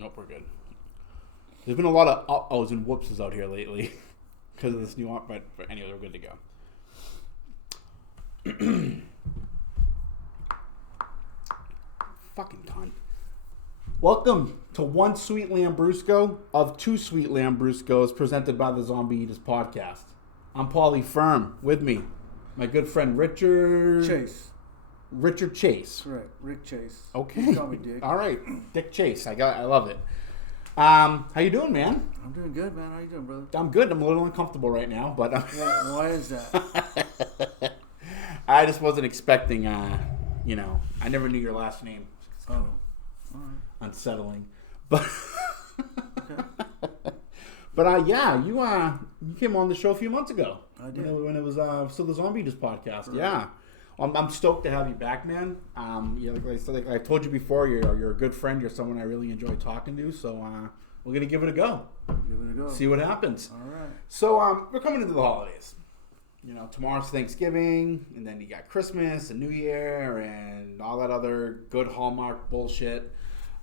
Nope, we're good. There's been a lot of uh-ohs and whoopses out here lately because of this new art, but anyway, we're good to go. Fucking cunt. Welcome to One Sweet Lambrusco of Two Sweet Lambruscos presented by the Zombie Eaters Podcast. I'm Paulie Firm. With me, my good friend Richard Chase. Richard Chase. Correct. Rick Chase. Okay. You call me Dick. All right. Dick Chase. I love it. How you doing, man? I'm doing good, man. How you doing, brother? I'm good. I'm a little uncomfortable right now, but Why is that? I just wasn't expecting. I never knew your last name. Oh, all right. Unsettling, but Okay. but you came on the show a few months ago. I did. When it was still the Zombie Eaters Podcast. Right. Yeah. I'm stoked to have you back, man. Like I told you before, you're a good friend. You're someone I really enjoy talking to. So we're gonna give it a go. Give it a go. See what happens. All right. So we're coming into the holidays. You know, tomorrow's Thanksgiving, and then you got Christmas and New Year and all that other good Hallmark bullshit.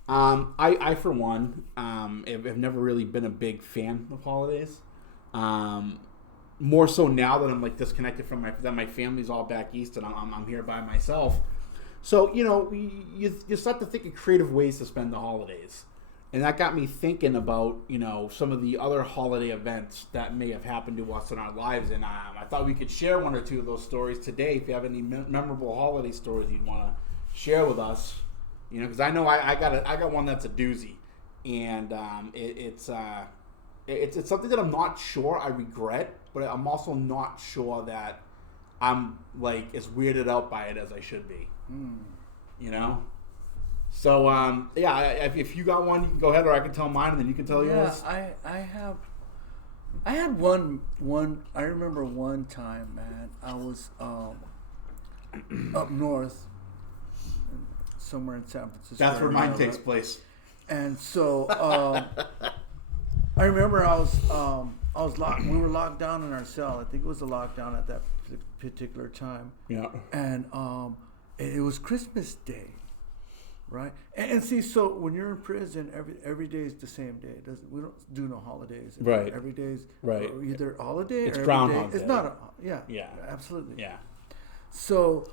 I for one, have never really been a big fan of holidays. More so now that I'm like disconnected from my family's all back east and I'm here by myself. So you start to think of creative ways to spend the holidays, and that got me thinking about some of the other holiday events that may have happened to us in our lives, and I thought we could share one or two of those stories today. If you have any memorable holiday stories you'd want to share with us, because I know I got one that's a doozy, and it's something that I'm not sure I regret. But I'm also not sure that I'm like as weirded out by it as I should be. So if you got one, you can go ahead, or I can tell mine, and then you can tell yours. Yeah, I had one. I remember one time, man. I was up north, somewhere in San Francisco. That's where mine takes place. And so I remember I was locked. We were locked down in our cell. I think it was a lockdown at that particular time. Yeah. And it was Christmas Day, right? And see, so when you're in prison, every day is the same day. We don't do no holidays. Right. Every day is right. Either holiday it's or Groundhog Day. It's not a Yeah. Absolutely. Yeah. So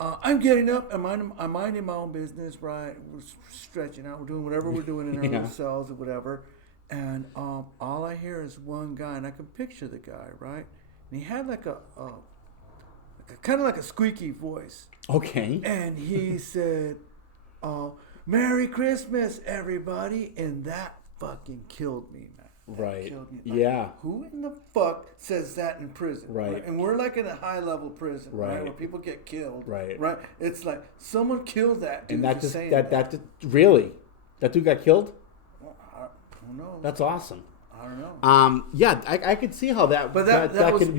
I'm getting up. I'm minding my own business, right? We're stretching out. We're doing whatever we're doing in our little cells or whatever. And all I hear is one guy, and I can picture the guy, right? And he had like a kind of like a squeaky voice. Okay. And he said, "Merry Christmas, everybody!" And that fucking killed me, man. Right. Killed me. Yeah. Who in the fuck says that in prison? Right. And we're like in a high level prison, right? Where people get killed. Right. Right. It's like someone killed that dude. And that for just saying that really, that dude got killed. I don't know. That's awesome. I don't know. I could see how that, but that could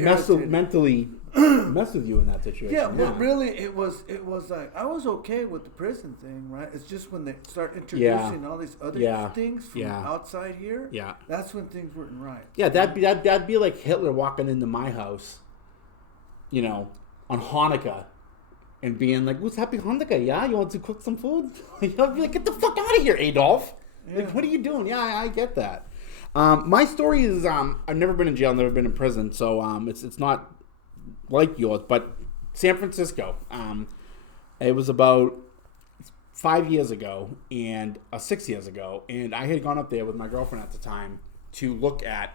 mentally mess with you in that situation. Yeah, but really, it was like I was okay with the prison thing, right? It's just when they start introducing all these other things from outside here. Yeah, that's when things weren't right. Yeah, that'd be like Hitler walking into my house, on Hanukkah, and being like, "What's Happy Hanukkah? Yeah, you want to cook some food?" I'd be like, "Get the fuck out of here, Adolf!" Yeah. Like, what are you doing? Yeah, I get that. My story is I've never been in jail, never been in prison, so it's not like yours. But San Francisco, it was about 5 years ago and 6 years ago, and I had gone up there with my girlfriend at the time to look at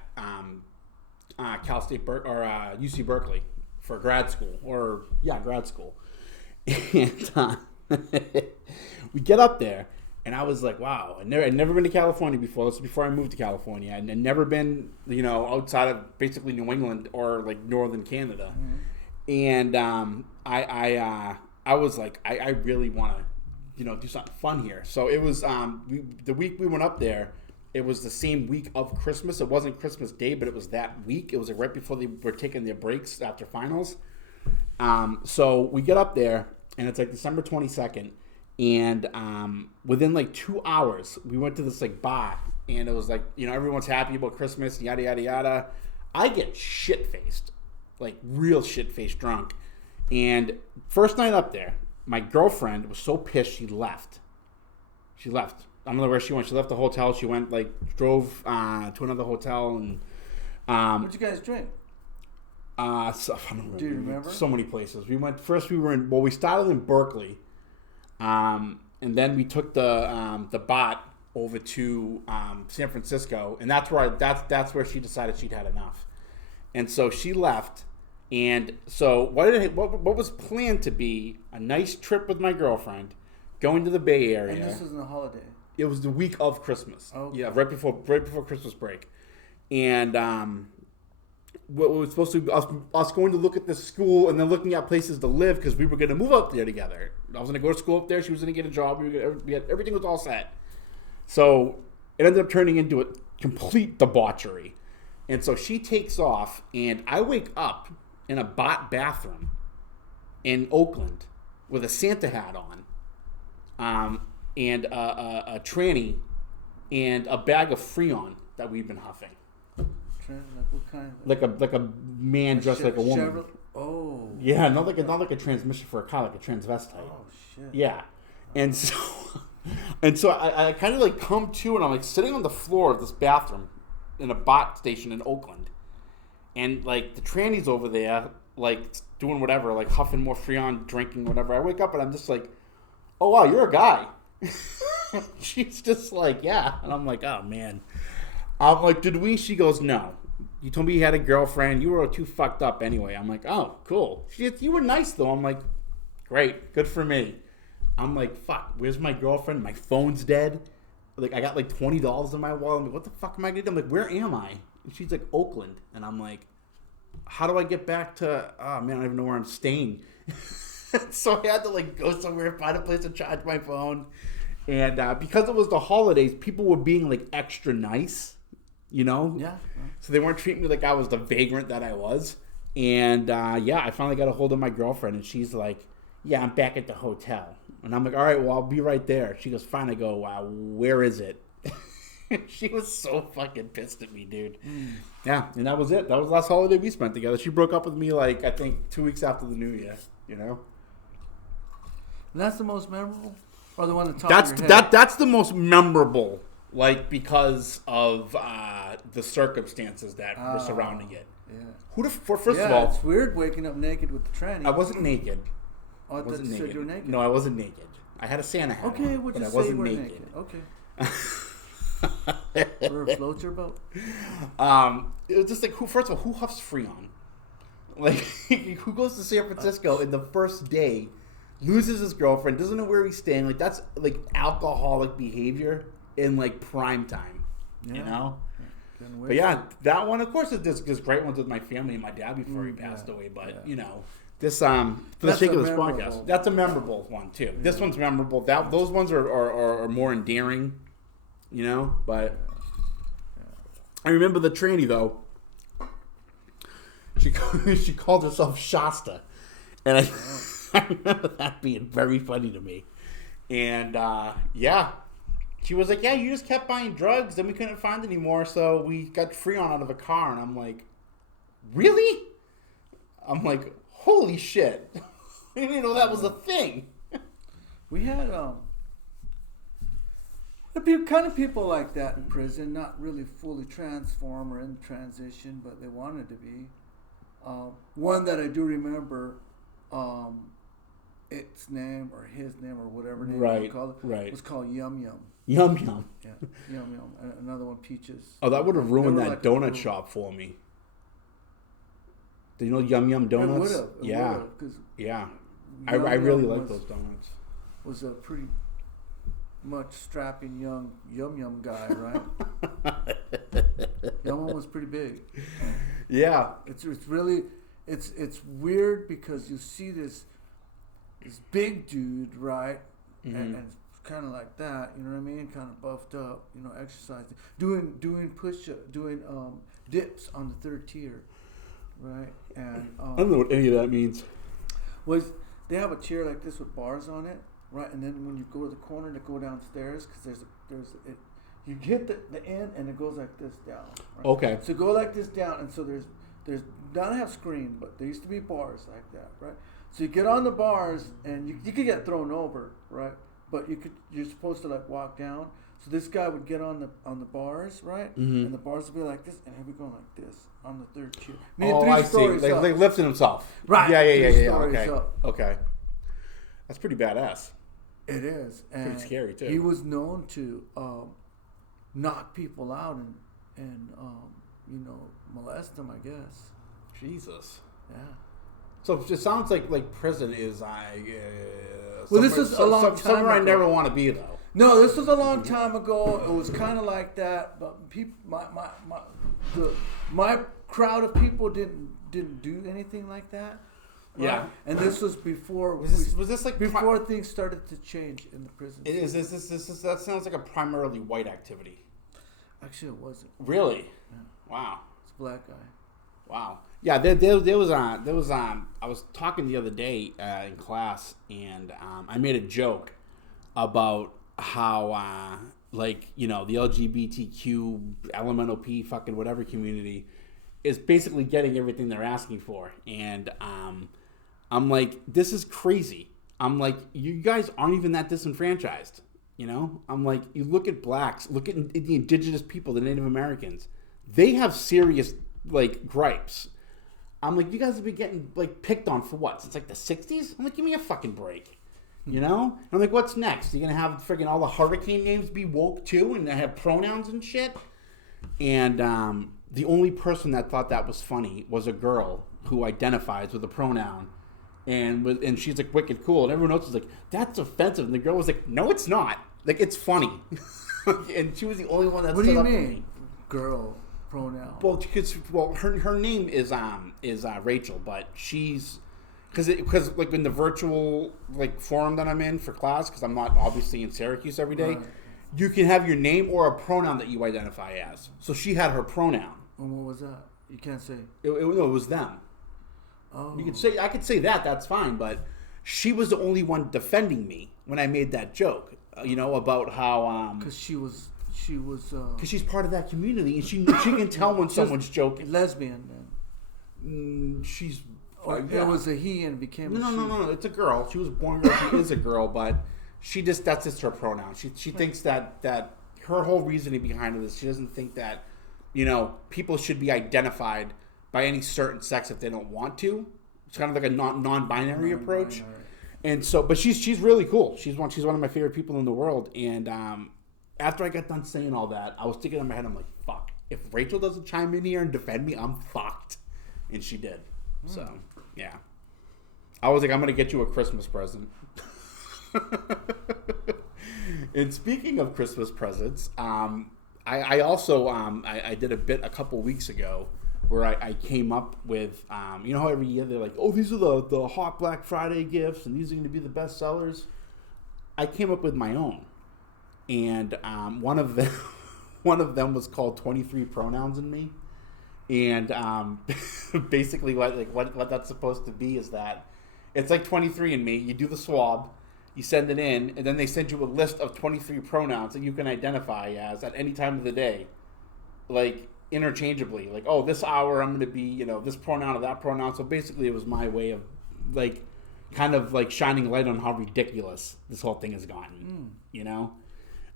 Cal State or UC Berkeley for grad school, grad school, and we get up there. And I was like, wow, I'd never been to California before. This was before I moved to California. And I'd never been, outside of basically New England or like northern Canada. Mm-hmm. And I was like, I really want to, do something fun here. So it was the week we went up there, it was the same week of Christmas. It wasn't Christmas Day, but it was that week. It was like right before they were taking their breaks after finals. So we get up there, and it's like December 22nd. And within like 2 hours, we went to this like bar, and it was like, everyone's happy about Christmas, yada, yada, yada. I get shit-faced, like real shit-faced drunk. And first night up there, my girlfriend was so pissed she left. I don't know where she went. She left the hotel. She went, like, drove to another hotel. And what'd you guys drink? So, do you remember? So many places. We started in Berkeley. And then we took the bot over to San Francisco. And that's where she decided she'd had enough. And so she left. And so what was planned to be a nice trip with my girlfriend, going to the Bay Area. And this wasn't a holiday. It was the week of Christmas. Okay. Yeah, right before Christmas break. And what was supposed to be us going to look at this school and then looking at places to live because we were going to move up there together. I was going to go to school up there. She was going to get a job. Everything was all set. So it ended up turning into a complete debauchery. And so she takes off, and I wake up in a bot bathroom in Oakland with a Santa hat on, and a tranny, and a bag of Freon that we've been huffing. What kind of? Like a man dressed like a woman. Chevrolet? Oh. Yeah, not like a transmission for a car, like a transvestite. Oh shit. Yeah, and so I kind of like come to, and I'm like sitting on the floor of this bathroom in a bot station in Oakland, and like the tranny's over there, like doing whatever, like huffing more Freon, drinking whatever. I wake up and I'm just like, oh wow, you're a guy. She's just like, yeah, and I'm like, oh man. I'm like, did we? She goes, no. You told me you had a girlfriend. You were too fucked up anyway. I'm like, oh, cool. You were nice, though. I'm like, great. Good for me. I'm like, fuck, where's my girlfriend? My phone's dead. Like, I got like $20 in my wallet. I'm like, what the fuck am I going to do? I'm like, where am I? And she's like, Oakland. And I'm like, how do I get back to, oh, man, I don't even know where I'm staying. So I had to like go somewhere, find a place to charge my phone. And because it was the holidays, people were being like extra nice. You know? Yeah. So they weren't treating me like I was the vagrant that I was. And, I finally got a hold of my girlfriend, and she's like, yeah, I'm back at the hotel. And I'm like, all right, well, I'll be right there. She goes, fine. I go, wow, where is it? She was so fucking pissed at me, dude. Yeah, and that was it. That was the last holiday we spent together. She broke up with me, like, I think 2 weeks after the New Year, you know? And that's the most memorable? Or the one that top of your head? That's the most memorable. Like, because of the circumstances that were surrounding it. Yeah. First of all, it's weird waking up naked with the tranny. I wasn't naked. Oh, I thought you said you were naked. No, I wasn't naked. I had a Santa hat Okay, on, we'll but I just say wasn't you were naked. Okay. Where floats your boat? It was just like, first of all, who huffs Freon? Like, who goes to San Francisco in the first day, loses his girlfriend, doesn't know where he's staying? Like, that's like alcoholic behavior in like prime time, you know. But yeah, that one, of course, there's great ones with my family and my dad before he passed away. But you know, this for the sake of this podcast, that's a memorable one too. Yeah. This one's memorable. Those ones are more endearing, you know. But I remember the tranny though. She called herself Shasta, and I remember that being very funny to me. And she was like, yeah, you just kept buying drugs, then we couldn't find any more, so we got Freon out of a car. And I'm like, really? I'm like, holy shit. I didn't even know that was a thing. We had kind of people like that in prison, not really fully transformed or in transition, but they wanted to be. One that I do remember, its name or his name or whatever name you call it, was called Yum Yum. Yum Yum. Yeah, Yum Yum. And another one, Peaches. Oh, that would have ruined that like donut shop for me. Do you know Yum Yum Donuts? It would've, yeah. I really like those donuts. Was a pretty much strapping young Yum Yum guy, right? Yum Yum was pretty big. Yeah. It's really weird because you see this big dude, right? Mm-hmm. And kind of like that, you know what I mean? Kind of buffed up, you know, exercising, doing dips on the third tier, right? And I don't know what any of that means. They have a chair like this with bars on it, right? And then when you go to the corner to go downstairs, because you hit the end and it goes like this down. Right? Okay. So go like this down, and so there's not have screen, but there used to be bars like that, right? So you get on the bars and you could get thrown over, right? but you're supposed to like walk down. So this guy would get on the bars, right? Mm-hmm. And the bars would be like this, and he'd be going like this on the third tier. I see. Like lifting himself. Right. Yeah. Okay. That's pretty badass. It is. And pretty scary too. He was known to knock people out and molest them, I guess. Jesus. Yeah. So it sounds like prison is this is a long time somewhere I ago. never want to be though. No, this was a long time ago. It was kind of like that, but people, my crowd of people didn't do anything like that. Right? Yeah, and this was before. Was this like before things started to change in the prison? That sounds like a primarily white activity. Actually, it wasn't. Really? Yeah. Wow. It's a black guy. Wow. Yeah, there was I was talking the other day in class, and I made a joke about how the LGBTQ, LMNOP, fucking whatever community is basically getting everything they're asking for, and I'm like, this is crazy. I'm like, you guys aren't even that disenfranchised, you know? I'm like, you look at blacks, look at the indigenous people, the Native Americans, they have serious like gripes. I'm like, you guys have been getting like picked on for what? Since like the 60s? I'm like, give me a fucking break. You know? And I'm like, what's next? You're going to have friggin' all the hurricane names be woke too and have pronouns and shit? And the only person that thought that was funny was a girl who identifies with a pronoun. And she's like wicked cool. And everyone else was like, that's offensive. And the girl was like, no, it's not. Like, it's funny. And she was the only one that stood up for me. What do you mean? mean? Girl pronoun. Well, her name is Rachel, but she's because like in the virtual like forum that I'm in for class, because I'm not obviously in Syracuse every day, right. You can have your name or a pronoun that you identify as. So she had her pronoun. And what was that? You can't say. No, it was them. Oh. You could say I could say that. That's fine, but she was the only one defending me when I made that joke. About how because she was because she's part of that community and she can tell when someone's joking. Lesbian then. She's. It was a he and became no. It's a girl. She was born girl. She is a girl, but that's just her pronoun. She thinks that her whole reasoning behind it is she doesn't think that people should be identified by any certain sex if they don't want to. It's kind of like a non-binary approach. And so, but she's really cool. She's one of my favorite people in the world. And after I got done saying all that, I was thinking in my head, I'm like, fuck. If Rachel doesn't chime in here and defend me, I'm fucked. And she did. So, yeah. I was like, I'm going to get you a Christmas present. And speaking of Christmas presents, I also I did a bit a couple weeks ago where I came up with, how every year they're like, oh, these are the hot Black Friday gifts and these are going to be the best sellers. I came up with my own. And one of them was called 23 Pronouns in Me. And basically what that's supposed to be is that it's like 23 and Me. You do the swab, you send it in, and then they send you a list of 23 pronouns that you can identify as at any time of the day. Like, interchangeably. Like, oh, this hour I'm going to be, this pronoun or that pronoun. So basically it was my way of, like, kind of, like, shining light on how ridiculous this whole thing has gotten.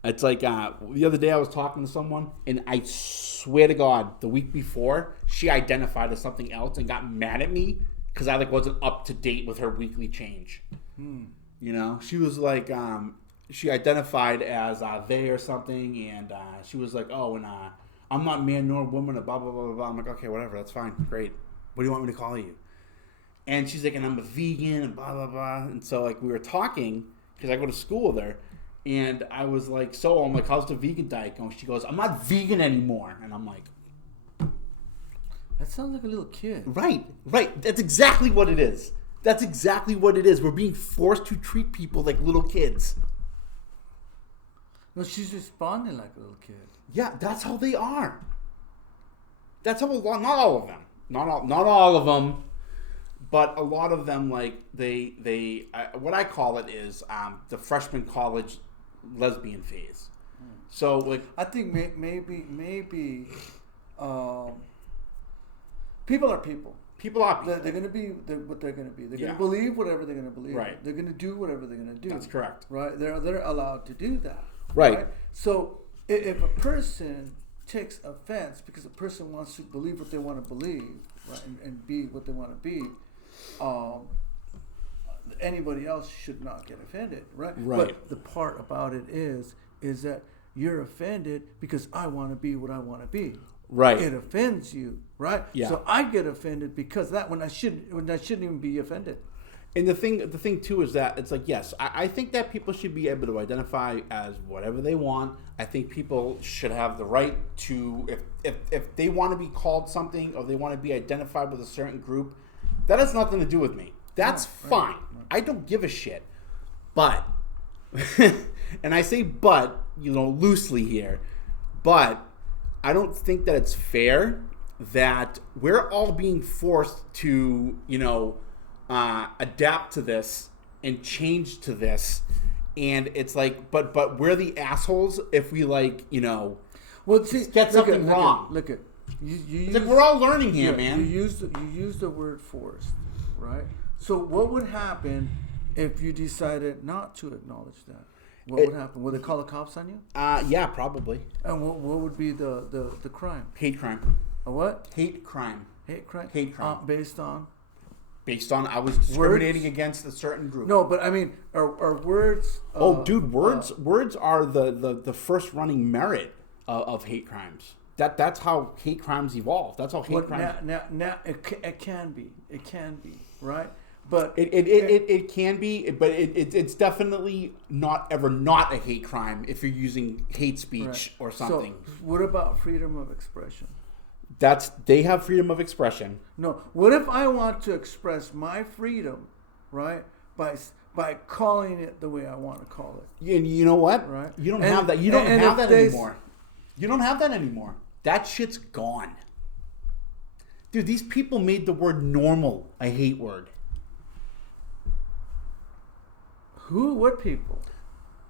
It's like, the other day I was talking to someone, and I swear to God, the week before, she identified as something else and got mad at me because I, wasn't up to date with her weekly change. She was like, she identified as they or something, and she was like, oh, and I'm not man nor woman, blah, blah, blah, blah, blah. I'm like, okay, whatever, that's fine, great. What do you want me to call you? And she's like, and I'm a vegan, and blah, blah, blah. And so, we were talking, because I go to school with her, and I was like, I'm like, how's the vegan diet going? She goes, I'm not vegan anymore. And I'm like, that sounds like a little kid. Right. That's exactly what it is. We're being forced to treat people like little kids. No, she's responding like a little kid. Yeah, that's how they are. That's how not all of them. Not all of them, but a lot of them, they what I call it is the freshman college lesbian phase. So, I think maybe people are people. People are people. They're going to be what they're going to be. They're going Yeah. to believe whatever they're going to believe. Right. They're going to do whatever they're going to do. That's correct. Right. They're allowed to do that. Right. So if a person takes offense because a person wants to believe what they want to believe, right, and be what they want to be, anybody else should not get offended, right? Right. But the part about it is that you're offended because I want to be what I want to be. Right. It offends you, right? Yeah. So I get offended because that when I shouldn't even be offended. And the thing too is that it's like, yes, I think that people should be able to identify as whatever they want. I think people should have the right to, if they want to be called something or they want to be identified with a certain group, that has nothing to do with me. That's fine. Right. I don't give a shit. But, and I say but, loosely here, but I don't think that it's fair that we're all being forced to, adapt to this and change to this, and it's like, but we're the assholes if we get something wrong. Look at you. It's like we're all learning here, man. You use the word forced, right? So what would happen if you decided not to acknowledge that? What would happen? Would they call the cops on you? Yeah, probably. And what would be the crime? Hate crime. A what? Hate crime. Hate crime. Hate crime. Based on I was discriminating against a certain group. No, but I mean, are words? Words are the first running merit of hate crimes. That's how hate crimes evolve. That's how hate crimes. Now it can be, right? But it can be, but it's definitely not a hate crime if you're using hate speech or something. So what about freedom of expression? They have freedom of expression. No. What if I want to express my freedom, right, by calling it the way I want to call it? And you know what? Right. You don't have that. You don't have that anymore. You don't have that anymore. That shit's gone. Dude, these people made the word normal a hate word. Who? What people?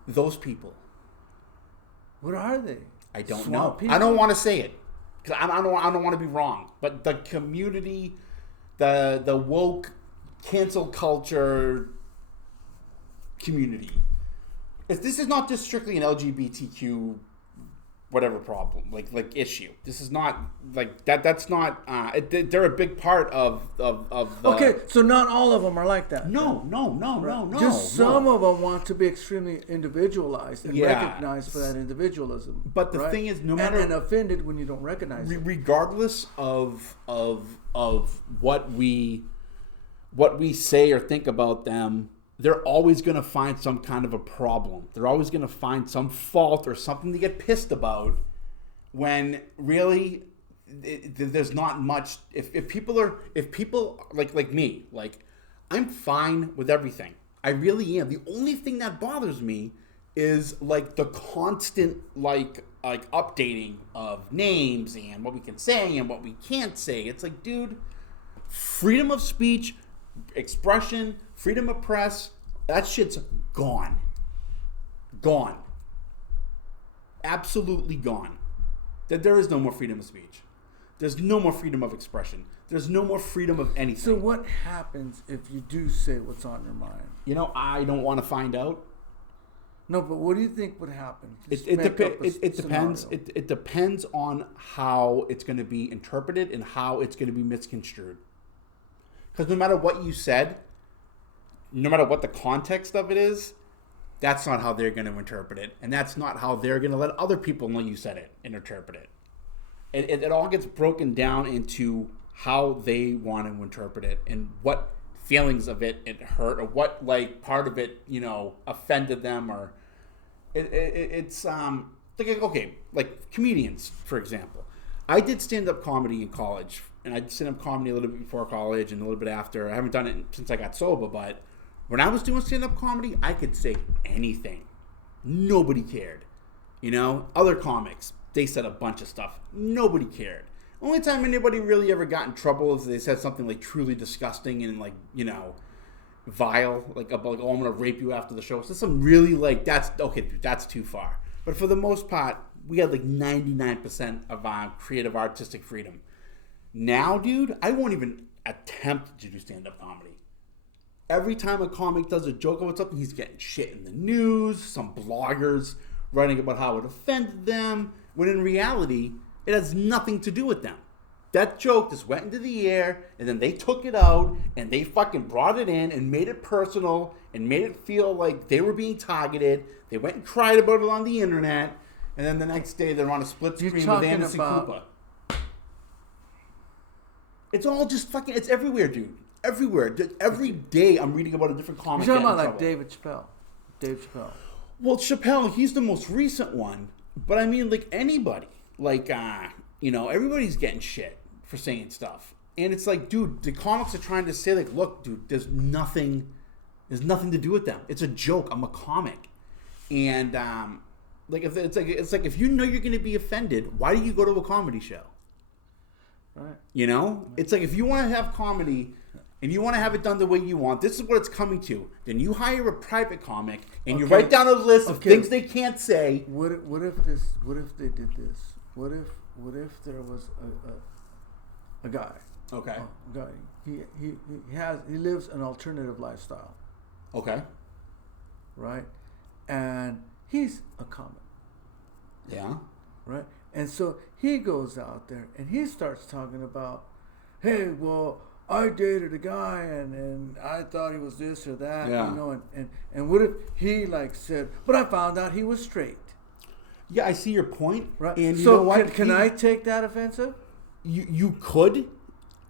Those people. What are they? I don't Swamp know. people? I don't want to say it. Because I don't want to be wrong. But the community, the woke, cancel culture community. This is not just strictly an LGBTQ whatever problem, like issue. This is not like that. That's not. They're a big part of the. Okay, so not all of them are like that. No. Just some of them want to be extremely individualized and recognized for that individualism. But the thing is, no matter and offended when you don't recognize it. Regardless of what we say or think about them, they're always going to find some kind of a problem. They're always going to find some fault or something to get pissed about when really there's not much. If people like me, like I'm fine with everything. I really am. The only thing that bothers me is like the constant like updating of names and what we can say and what we can't say. It's like, dude, freedom of speech, expression, freedom of press, that shit's gone. Gone. Absolutely gone. That there is no more freedom of speech. There's no more freedom of expression. There's no more freedom of anything. So what happens if you do say what's on your mind? I don't want to find out. No, but what do you think would happen? It depends. It depends on how it's going to be interpreted and how it's going to be misconstrued. Because no matter what you said, no matter what the context of it is, that's not how they're going to interpret it. And that's not how they're going to let other people know you said it and interpret it. It all gets broken down into how they want to interpret it and what feelings of it hurt or what like part of it, offended them or it's like, okay, like comedians, for example. I did stand-up comedy in college. And I did stand-up comedy a little bit before college and a little bit after. I haven't done it since I got sober, but when I was doing stand-up comedy, I could say anything. Nobody cared. Other comics, they said a bunch of stuff. Nobody cared. Only time anybody really ever got in trouble is they said something like truly disgusting and like, vile, like about, oh, I'm going to rape you after the show. So some really like, that's too far. But for the most part, we had like 99% of our creative artistic freedom. Now, dude, I won't even attempt to do stand-up comedy. Every time a comic does a joke about something, he's getting shit in the news, some bloggers writing about how it offended them, when in reality, it has nothing to do with them. That joke just went into the air, and then they took it out, and they fucking brought it in and made it personal and made it feel like they were being targeted. They went and cried about it on the internet, and then the next day they're on a split screen with Anderson Cooper. It's all just fucking, it's everywhere, dude. Everywhere. Every day I'm reading about a different comic. You're talking about like David Chappelle. Dave Chappelle. Well, Chappelle, he's the most recent one. But I mean, like anybody. Like, everybody's getting shit for saying stuff. And it's like, dude, the comics are trying to say, like, look, dude, there's nothing to do with them. It's a joke. I'm a comic. And, it's like if you know you're going to be offended, why do you go to a comedy show? Right. It's like if you want to have comedy and you want to have it done the way you want, this is what it's coming to. Then you hire a private comic and you write down a list of things they can't say. What if they did this? What if there was a guy? Okay. A guy. He lives an alternative lifestyle. Okay. Right? And he's a comic. Yeah. Right? And so he goes out there and he starts talking about, hey, well, I dated a guy and I thought he was this or that, and what if he said, but I found out he was straight. Yeah, I see your point. Right. And so can I take that offensive? You could,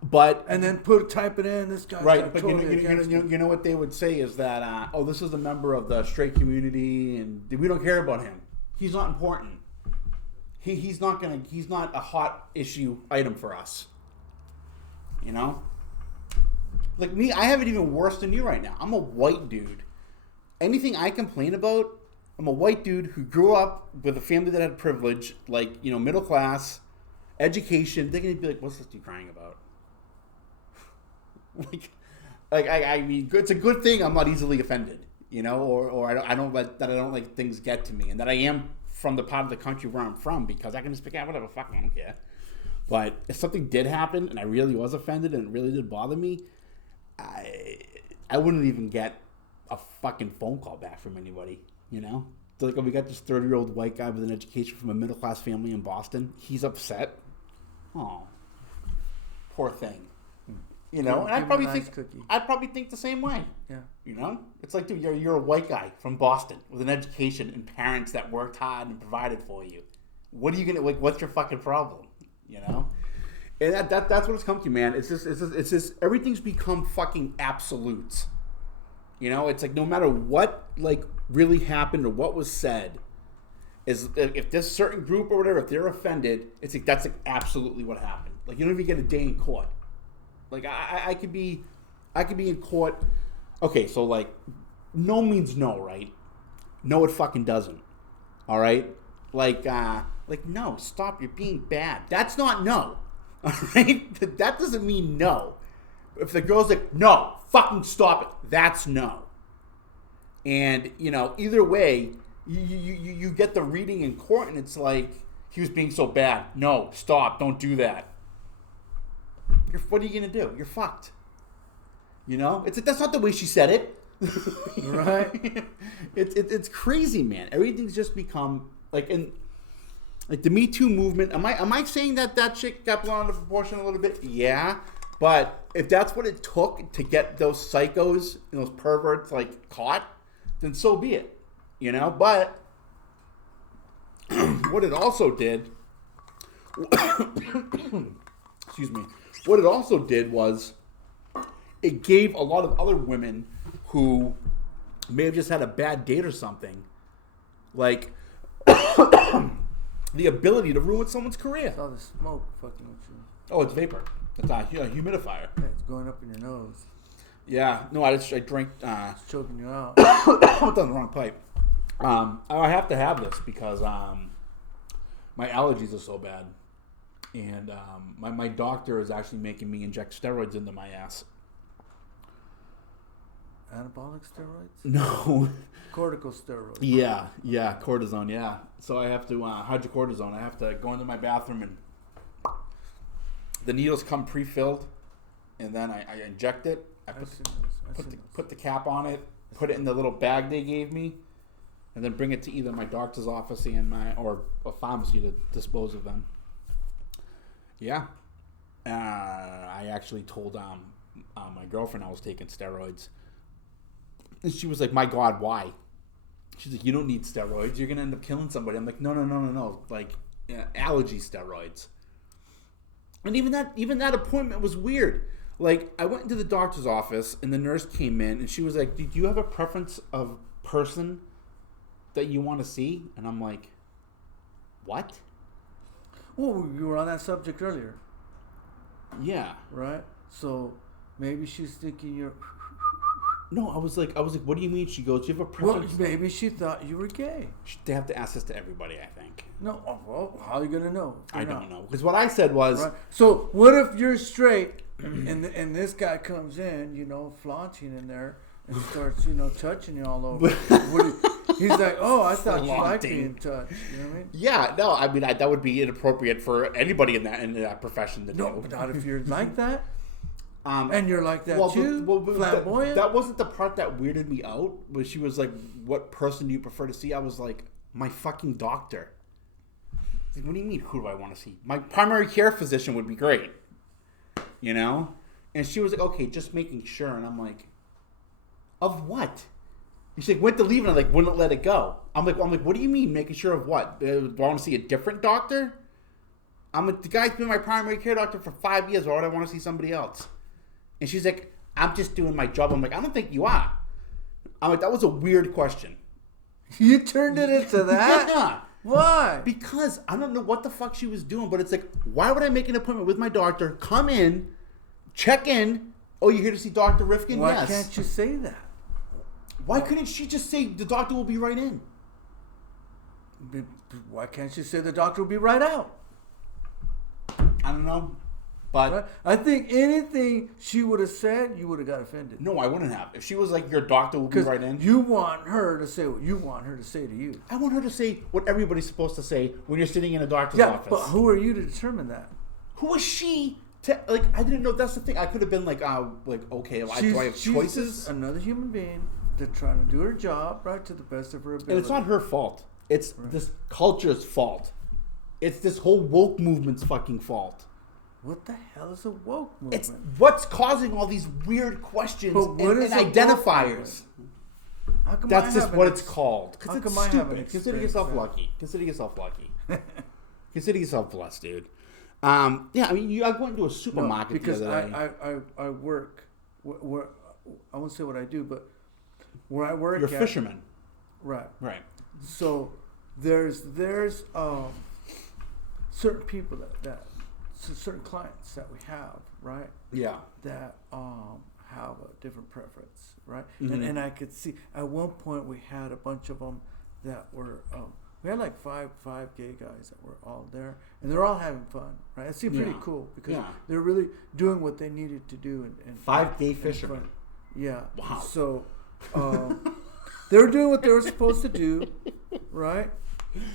but and then type it in. This guy right. But totally you know what they would say is that this is a member of the straight community and we don't care about him. He's not important. He's not a hot issue item for us. Like me, I have it even worse than you right now. I'm a white dude. Anything I complain about, I'm a white dude who grew up with a family that had privilege, middle class, education. They're gonna be like, "What's this dude crying about?" I mean, it's a good thing I'm not easily offended, or I don't let things get to me, and that I am from the part of the country where I'm from because I can just pick out whatever, fuck, I don't care. But if something did happen and I really was offended and it really did bother me, I wouldn't even get a fucking phone call back from anybody, So we got this 30-year-old white guy with an education from a middle-class family in Boston. He's upset. Oh, poor thing. And I'd probably think the same way. Yeah. It's like, dude, you're a white guy from Boston with an education and parents that worked hard and provided for you. What are you gonna what's your fucking problem? And that's what it's come to, man. It's just everything's become fucking absolutes. It's like no matter what really happened or what was said, is if this certain group or whatever, if they're offended, it's like that's absolutely what happened. You don't even get a day in court. I could be in court. Okay, so no means no, right? No, it fucking doesn't. All right, no, stop. You're being bad. That's not no. All right, that doesn't mean no. If the girl's like, no, fucking stop it. That's no. And either way, you get the reading in court, and it's like he was being so bad. No, stop. Don't do that. What are you gonna do? You're fucked. It's that's not the way she said it. Right? It's crazy, man. Everything's just become the Me Too movement. Am I saying that chick got blown out of proportion a little bit? Yeah, but if that's what it took to get those psychos and those perverts caught, then so be it. But what it also did. Excuse me. What it also did was it gave a lot of other women who may have just had a bad date or something, the ability to ruin someone's career. It's all the smoke fucking with you. Oh, it's vapor. It's a humidifier. Yeah, it's going up in your nose. Yeah. No, I drank. It's choking you out. I put down the wrong pipe. I have to have this because my allergies are so bad. And my doctor is actually making me inject steroids into my ass. Anabolic steroids? No. Corticosteroids. Yeah, cortisone, yeah. So I have to, hydrocortisone, I have to go into my bathroom and the needles come pre-filled and then I inject it. I put the cap on it, put it in the little bag they gave me, and then bring it to either my doctor's office or a pharmacy to dispose of them. Yeah. I actually told my girlfriend I was taking steroids. And she was like, my God, why? She's like, you don't need steroids. You're going to end up killing somebody. I'm like, no. Like, allergy steroids. And even that appointment was weird. Like, I went into the doctor's office, and the nurse came in, and she was like, do you have a preference of person that you want to see? And I'm like, what? Well, you were on that subject earlier. Yeah. Right? So maybe she's thinking you're... No, I was like, what do you mean? She goes, do you have a preference? Well, maybe she thought you were gay. They have to ask this to everybody, I think. No, well, how are you going to know? I don't know. Because what I said was... Right. So what if you're straight and this guy comes in, flaunting in there and starts, touching you all over? He's like, oh, I thought you liked being touched. You know what I mean? Yeah, no, I mean, that would be inappropriate for anybody in that profession to do. No, but not if you're like that. And you're like that too, flamboyant. That wasn't the part that weirded me out. When she was like, what person do you prefer to see? I was like, my fucking doctor. Like, what do you mean, who do I want to see? My primary care physician would be great. And she was like, okay, just making sure. And I'm like, of what? She's like, went to leave, and I like wouldn't let it go. I'm like, what do you mean, making sure of what? Do I want to see a different doctor? I'm like, the guy's been my primary care doctor for 5 years. Why would I want to see somebody else? And she's like, I'm just doing my job. I'm like, I don't think you are. I'm like, that was a weird question. You turned it into that? Yeah. Why? Because I don't know what the fuck she was doing, but it's like, why would I make an appointment with my doctor, come in, check in, oh, you're here to see Dr. Rifkin? Why Yes. can't you say that? Why couldn't she just say the doctor will be right in? Why can't she say the doctor will be right out? I don't know. But right? I think anything she would have said, you would have got offended. No, I wouldn't have. If she was like, your doctor will be right in. You want her to say what you want her to say to you. I want her to say what everybody's supposed to say when you're sitting in a doctor's office. But who are you to determine that? Who is she? I didn't know. That's the thing. I could have been like, okay, do I have choices? She's another human being. They're trying to do her job, right, to the best of her ability. And it's not her fault. It's this culture's fault. It's this whole woke movement's fucking fault. What the hell is a woke movement? It's what's causing all these weird questions and identifiers. That's just what it's called. Because it's stupid. Consider yourself lucky. Consider yourself lucky. Consider yourself blessed, dude. I mean, I went into a supermarket because the other day. I work. I won't say what I do, but where I work, you're a fisherman, right? Right. So there's certain people that certain clients that we have, right? Yeah. That have a different preference, right? Mm-hmm. And I could see at one point we had a bunch of them that were. We had like five gay guys that were all there, and they're all having fun, right? It seemed pretty cool because they're really doing what they needed to do. And 5 gay fishermen. Yeah. Wow. So they were doing what they were supposed to do, right?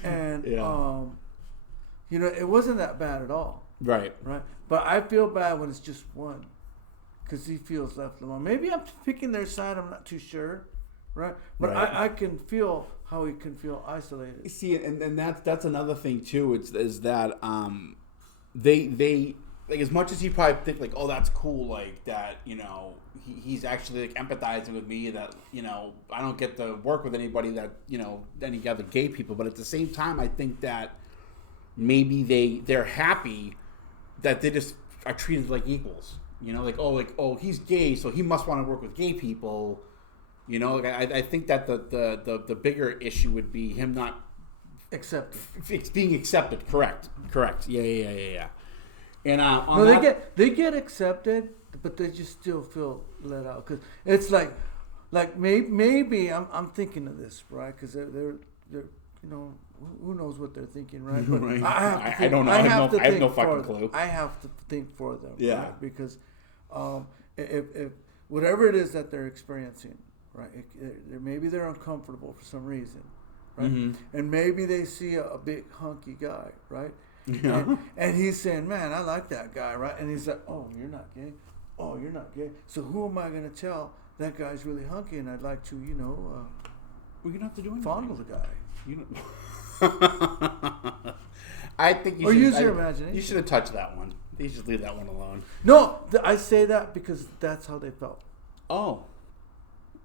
And it wasn't that bad at all. Right. Right. But I feel bad when it's just one, because he feels left alone. Maybe I'm picking their side. I'm not too sure. Right. But I can feel how he can feel isolated. See, and that's another thing too. Is that they like, as much as he probably think like, oh, that's cool, like that, he's actually like empathizing with me, that I don't get to work with anybody that any other gay people, but at the same time I think that maybe they're happy that they just are treated like equals, like he's gay, so he must want to work with gay people. I think that the bigger issue would be him not accepted. Being accepted. Correct. Yeah. And they get accepted, but they just still feel let out, because it's like maybe I'm thinking of this, right? Because they're who knows what they're thinking, right? But right. I don't know. I have no fucking clue. I have to think for them, yeah, right? Because if whatever it is that they're experiencing, right? Maybe they're uncomfortable for some reason, right? Mm-hmm. And maybe they see a big hunky guy, right? Yeah. And he's saying, "Man, I like that guy," right? And he's like, "Oh, you're not gay? oh, you're not gay. So who am I going to tell that guy's really hunky and I'd like to, well, you don't have to do anything. fondle the guy. You don't. I think you or should use your imagination. You should have touched that one. You should leave that one alone. No, I say that because that's how they felt. Oh.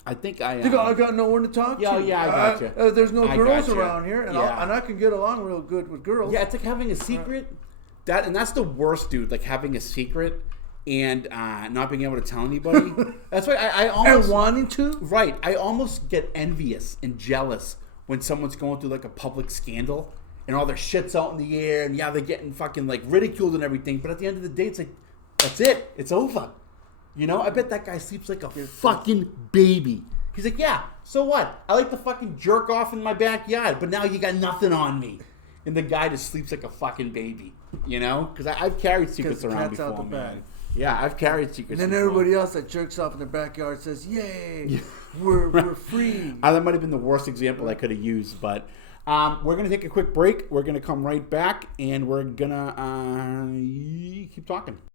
I think I got no one to talk to. Yeah, I got you. There's no girls gotcha. around here, and I can get along real good with girls. Yeah, it's like having a secret. That's the worst, dude. Like having a secret and not being able to tell anybody. That's why I almost and wanting to. Right, I almost get envious and jealous when someone's going through like a public scandal and all their shit's out in the air, and they're getting fucking like ridiculed and everything. But at the end of the day, it's like that's it. It's over. I bet that guy sleeps like a fucking baby. He's like, yeah, so what? I like to fucking jerk off in my backyard, but now you got nothing on me. And the guy just sleeps like a fucking baby, Because I've carried secrets around before, out the man. bag. Yeah, I've carried secrets. And then before. everybody else that jerks off in their backyard says, "Yay, we're free." That might have been the worst example I could have used, but we're gonna take a quick break. We're gonna come right back, and we're gonna keep talking.